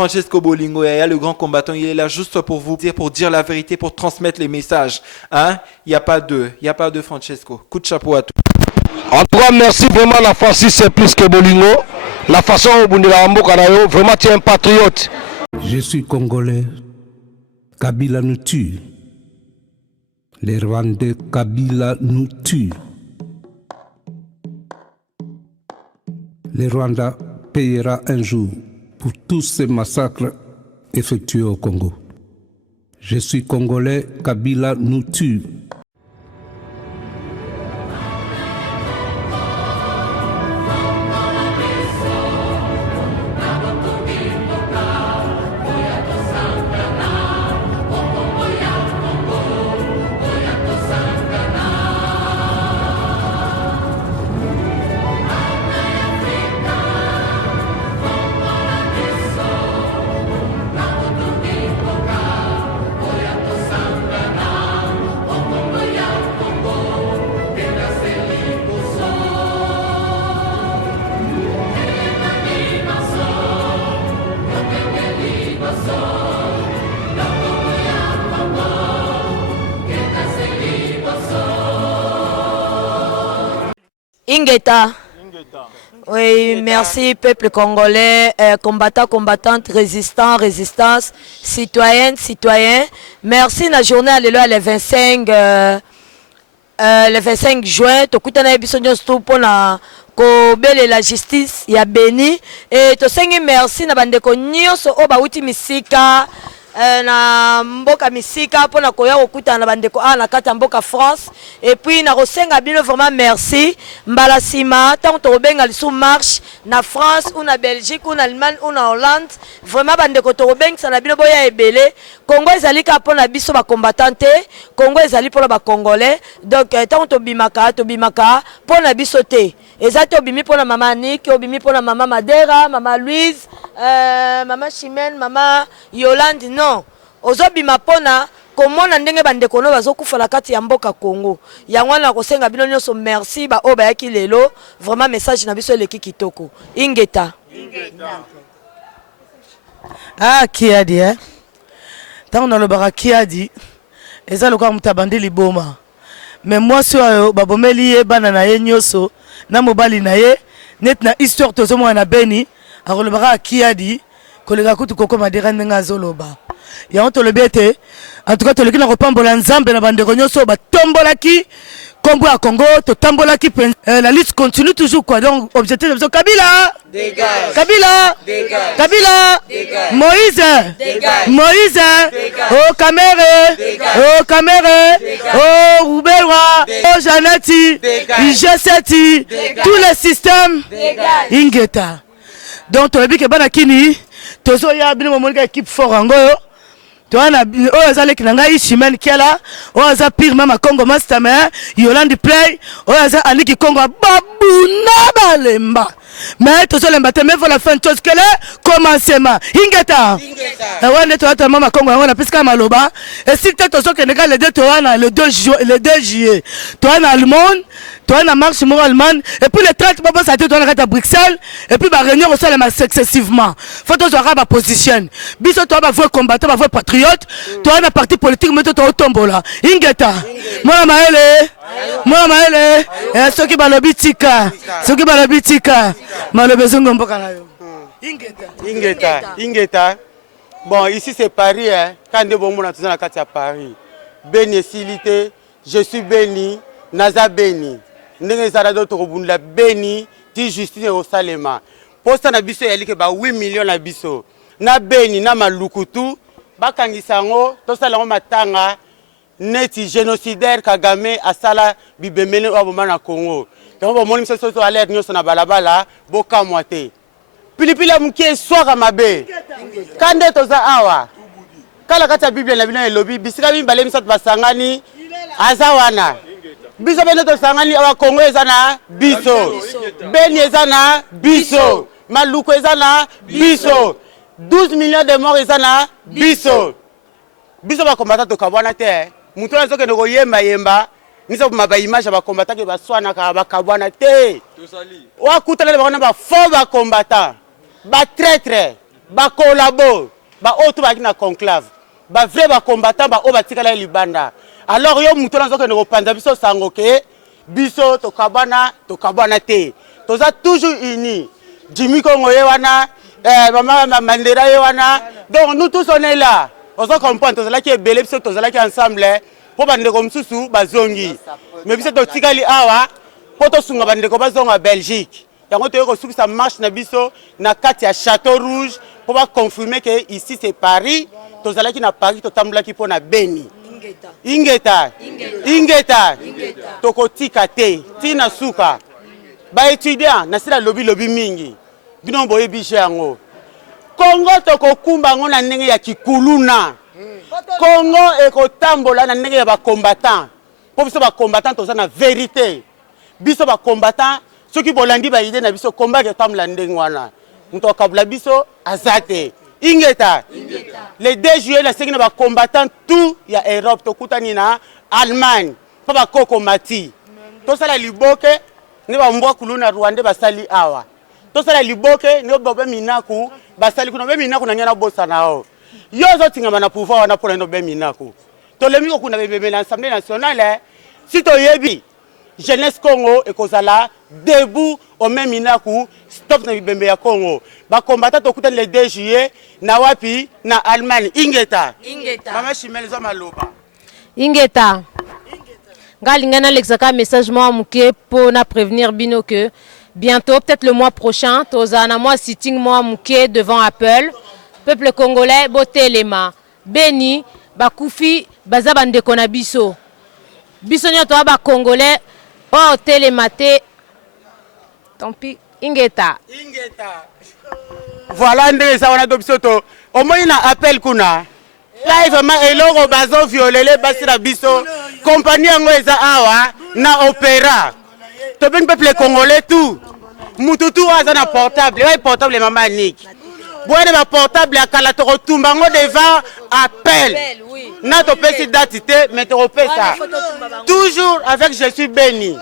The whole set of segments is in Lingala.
Francesco Bolingo Yaya, le grand combattant, il est là juste pour vous dire, pour dire la vérité, pour transmettre les messages. Hein? Il n'y a pas de Francesco. Coup de chapeau à tous. En tout cas, merci vraiment. La Francis, c'est plus que Bolingo. La façon dont vous vraiment, tu es un patriote. Je suis congolais. Kabila nous tue. Les Rwandais, Kabila nous tue. Le Rwanda payera un jour pour tous ces massacres effectués au Congo. Je suis congolais, Kabila nous tue. Ingeta. Oui, merci peuple congolais, combattant, combattante, résistant, résistance, citoyenne, citoyen. Merci la journée à le 25 juin. Tokutana ebisonyo stupo na ko bele la justice ya Beni et to sengi merci na bandeko nyonso o bauti misika na mboka misika pona koya okuta na bandeko na kata mboka France et puis na rosenga bino vraiment merci mbala sima tant to benga lisu marche na France ou na Belgique ou na Allemagne ou na Hollande vraiment bandeko to benga na bino boya ebele Congo ezali ka pona biso ba combattante Congo ezali pona ba congolais donc tant to bimaka pona biso te ezati obimi pona mama Nick obimi pona mama Madera mama Louise mama Chimène mama Yolande non ozobima pona komona ndenge bandeko no bazokufa la kati ya mboka Congo yango na kosenga bino nyonso merci ba o bayaki lelo vraiment message na biso eleki kitoko ingeta kiadi tant on a le bara kiadi eza lokwa mutabandi liboma mais moi so babomeli ye bana na ye nyoso na mobali na ye net na histoire tozomo na Beni akolobaka kiadi kolega kutu koko madera ndenga zoloba ya on tolobi ete en tout cas toleki na kopambola nzambe na bandeko nyonso batombolaki Congo à Congo totambolaki la liste continue toujours quoi donc objectif de Kabila dégage Kabila dégage Kabila dégage Moïse dégage Moïse oh Kamere oh Kamere oh Roubelwa oh Janati G7 tous les systèmes ingeta donc tolobi ke bana kini tozo ya bino monika équipe fort angoyo toana o ezali kinanga Chimène Kiala o aza pire mama Congo master mais Yolande play o aza aniki Congo babuna balemba mais tozo lemba te mais voilà fin de chose que le commencement ingeta wana to mama Congo wana piska maloba et si tozo keneka le 2 toana le 2 juillet toana le monde toana marche moralement et puis le 30 baba ça toana à Bruxelles et puis ba réunion au sol successivement faut tozo ba position biso to ba vrai combattant ba vrai patriote toana parti politique mais to tombola ingeta moi maele soki balobi tika malobi zongo mboka na yo ingeta bon ici c'est Paris quand de bon mona tozana kati ya Paris Beni silité je suis béni naza béni ndenge zara do to bundla Beni ti Justine au Salema posta na biso yali ke ba 8 millions na biso na Beni na malukutu bakangisa ngo to sala ngo matanga neti génocidaire Kagame asala bibemele wa na Congo donc bon moni mseso to alerte nyoso na balabala boka moite pilipila mkie soka mabe kande toza awa kala kata Biblia na bino elobi bisika bimbale misatu basangani azawana biso bene to sangani awa Congo ezana biso Beni ezana biso maluko ezana biso 12 millions de morts ezana biso ba combattant to kabwana te mutu na zoke ndoko yemba niso maba image ba combattant ke baswana ka ba kabwana te tosali wa kutana ba ba faux ba combattant ba traître ba collabo ba auto ba na conclave ba vrai ba combattant ba o ba tikala libanda alors yo muto nazo ke no panza biso sango ke biso to kabana te toza toujours unis Jimmy Kongo yewana maman Mandela yewana donc nous tous on est là on se comprend tozala ki ebele biso tozala ki ensemble po bande ko msusu bazongi mais biso to tikali awa po to sunga bande ko bazonga Belgique yango to ko sukisa marche na biso na kati ya Château Rouge pour ba confirmer que ici c'est Paris tozala ki na Paris to tambula ki po na Beni Ingeta toko tika te tina suka ba étudiant na sila lobi mingi bino boye biche yango Congo toko kumba ngo na ndenge ya kikuluna Congo ekotambola na ndenge ya ba combattant po biso ba combattant toza na vérité biso ba combattant soki bolandi ba idée na biso combat ke tamla ndenge wana muto kabula biso azate Ingeta le 2 juillet na sekina ba combattant tout ya Europe to kutani na Allemagne pa ba koko mati to sala liboke ne ba mbwa kuluna Rwanda basali awa to sala liboke ne ba minaku basali kuna be minaku na nyana bosa nao yo zo tinga na pouvoir wana pour no be minaku to le miko kuna be na Assemblée nationale si to yebi jeunesse Congo et kozala debout au même minaku stop na bibembe ya Congo ba combattant to kutani le 2 juillet na wapi na Allemagne Ingeta mama Chimel zo maloba Ingeta Galingana l'exaka message moi muke pour na prévenir bino que bientôt peut-être le mois prochain tozana moi sitting moi muke devant Apple peuple congolais botelema Beni bakufi baza bande kona biso nyoto ba congolais oh télématé tant pis Ingeta voilà ndeza wana do biso to au moins na Appel kuna live ma eloko bazo violele basi na biso compagnie yango eza awa na opéra to ben peuple congolais tout mututu aza na portable ouais portable mama Nick boine ba portable akala to kotumba ngo devant Appel na to pesi date te mais to pesa toujours avec je suis béni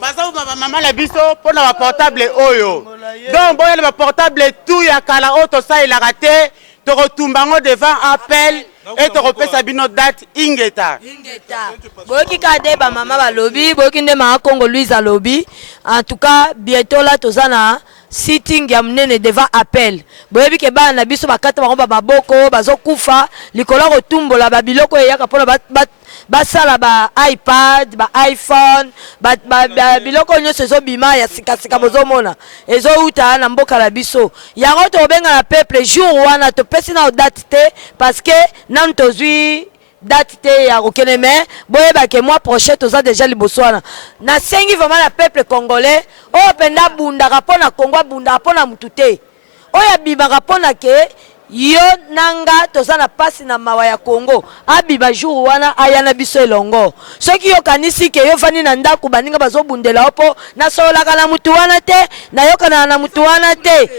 basa maman la biso pour na portable oyo donc boine ba portable tout ya kala auto ça il a raté to kotumba ngo devant Appel et to repesa bino date Ingeta boki kade ba mama ba lobby boki nde ma Congo Louise lobby en tout cas bientôt là tozana sitting ya munene devant Appel boyebi ke ba na biso bakata bango ba maboko bazokufa likolo ko tumbola ba biloko eyaka pona basala ba iPad ba iPhone ba biloko nyonso ezobima ya sika bozomona ezouta na mboka la biso yango to benga na peuple jour wana to pesi na date te parce que nan tozui date te ya okene mais boyeba ke mois prochain toza déjà liboswana na sengi vraiment la peuple congolais o penda bunda rapona Congo bunda rapona mutute o ya biba rapona ke yo nanga toza na pasi na mawa ya Congo abiba jour wana ayana biso elongo soki yo kanisi ke yo fani na ndaku baninga bazobundela opo na solaka na mutu wana te na yokana na mutu wana te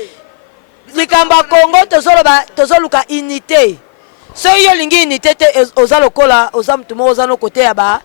likamba Congo tozoluka unité so yo lingi unité te oza lokola oza mutumo oza no côté ya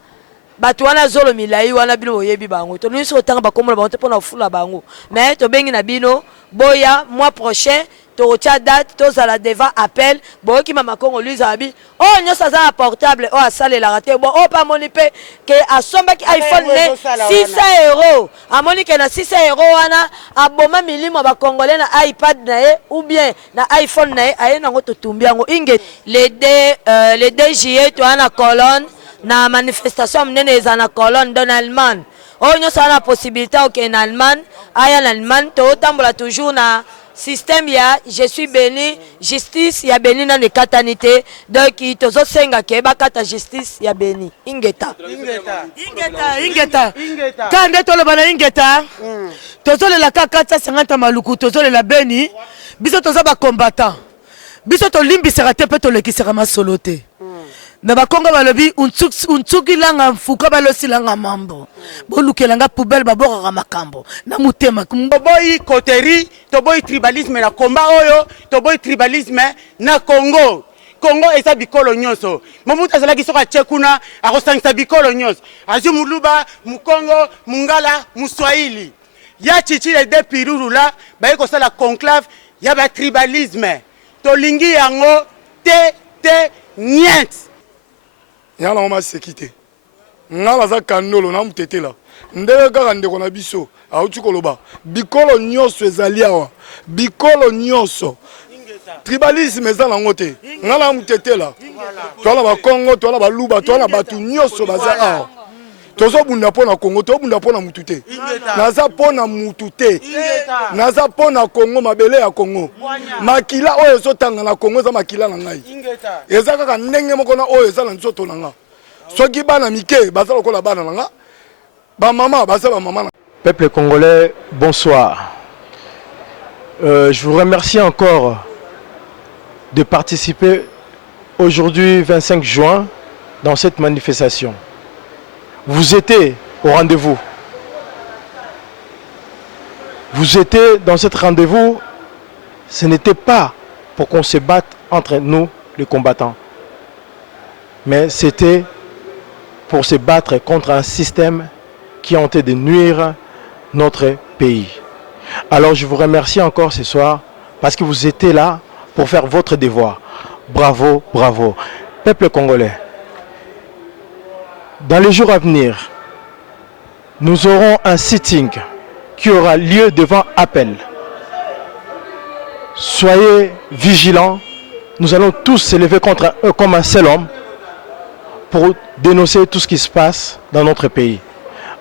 batu wana zolo milai wana bino boyebi bango to niso otanga bakombola bango te pona fula bango mais to bengi na bino boya mois prochain to tia date to zala devant Appel boki mama Congo Louise abi oh nyosa za portable oh asale la raté bon oh pas moni pe ke asomba ki iPhone ne 600 €. Amoni ke na 600 € wana aboma milimo ba congolais na iPad na ye ou bien na iPhone na ye aye nango to tumbiango inge les 2 juillet to ana colonne na manifestation mnene eza na colonne dans Allemagne oh nyosa na possibilité ok en Allemagne aya na Allemagne to tambola toujours na système ya je suis béni justice ya béni na nekatanité donc tozo senga ke bakata justice ya béni Ingeta kande toloba na Ingeta tozolela kaka 50 maluku tozolela béni biso toza ba combattant biso tolimbisaka te pe tolekisaka masolo te na bakongo balobi untsuki langa mfuka balosilanga mambo bolukelanga poubelle babokaka makambo na mutema toboyi koteri toboyi tribalisme na komba oyo toboyi tribalisme na Congo eza bikolo nyonso momutu azalaki soka atie kuna akosangisa bikolo nyonso azwi muluba mukongo mungala muswahili ya chichi les deux piruru la baye kosala conclave ya ba tribalisme tolingi yango te niet. Yana on m'a séquité. Nga baza kandolo na mutetela. Ndenge kaka ndeko na biso auti koloba. Bikolo nyonso ezali awa. Bikolo nyonso. Tribalisme eza nango te. Nga na mutetela. Toala ba Congo, toala ba Luba, toala batu nyonso baza awa. Tozo bunda pona Congo, to bunda pona mutu te. Naza pona mutu te. Naza pona Congo, mabele ya Congo. Makila oyo ezotanga na Congo eza makila na ngai. Eza kaka ndenge moko na oyo eza na nzoto na nga. Soki bana mike baza lokola bana na nga. Ba mama baza ba mama. Peuple congolais, bonsoir. Je vous remercie encore de participer aujourd'hui 25 juin dans cette manifestation. Vous étiez au rendez-vous. Vous étiez dans ce rendez-vous. Ce n'était pas pour qu'on se batte entre nous, les combattants. Mais c'était pour se battre contre un système qui a tenté de nuire notre pays. Alors je vous remercie encore ce soir parce que vous étiez là pour faire votre devoir. Bravo, bravo. Peuple congolais. Dans les jours à venir, nous aurons un sitting qui aura lieu devant Appel. Soyez vigilants, nous allons tous se lever contre eux comme un seul homme pour dénoncer tout ce qui se passe dans notre pays.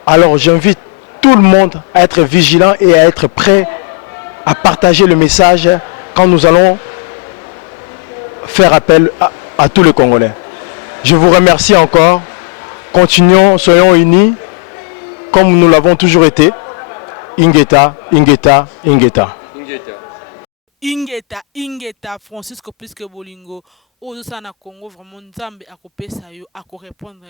Alors j'invite tout le monde à être vigilant et à être prêt à partager le message quand nous allons faire appel à tous les Congolais. Je vous remercie encore. Continuons, soyons unis, comme nous l'avons toujours été. Ingeta, Ingeta, Ingeta. Ingeta, Francisco plus que Bolingo. Au Congo, vraiment, Nzambe a coupé ça, a répondre.